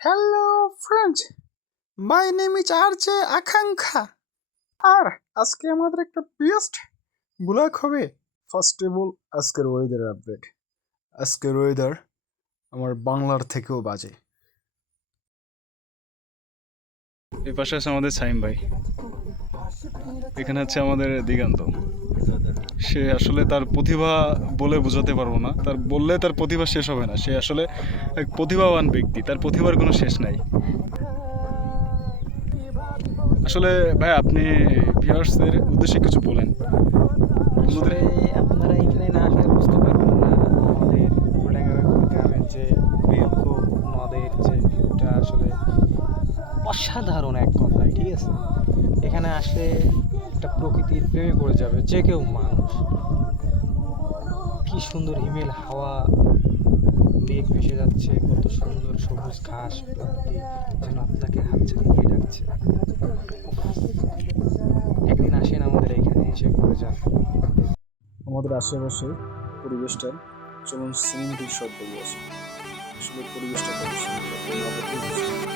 Hello friends my name is R J Akanksha আর আজকে আমাদের একটা বেস্ট ব্লগ হবে। ফার্স্ট অফ অল আজকের ওয়েদার আপডেট আজকের ওয়েদার আমার বাংলার থেকেও বাজে। এই পাশে আছে আমাদের সাইম ভাই। এখানে হচ্ছে আমাদের দিগান্ত। সে আসলে তার প্রতিভা বলে বোঝাতে পারব না। তার বললে তার প্রতিভা শেষ হবে না। সে আসলে এক প্রতিভাবান ব্যক্তি। তার প্রতিভার কোনো শেষ নাই। আসলে ভাই, আপনি ভিউয়ার্সদের উদ্দেশ্যে কিছু বলেন। আপনারা এখানে না আসলে বুঝতে পারবেন না আমাদের গ্রামের যে নদের যে ভিউটা আসলে অসাধারণ এক কথায় ঠিক আছে? এখানে আসলে একটা প্রকৃতির প্রেমে পড়ে যাবে যে কেউ মানুষ। কি সুন্দর হিমেল হাওয়া মেঘ ভেসে যাচ্ছে কত সুন্দর সবুজ ঘাস যেন আপনাকে হাতছে দিয়ে ডাকছে। একদিন আসেন আমাদের এখানে এসে ঘুরে যান। আমাদের আশেপাশে পরিবেশটা যেমন সিনেমেটিক শব্দ আছে আসলে পরিবেশটা কত সুন্দর,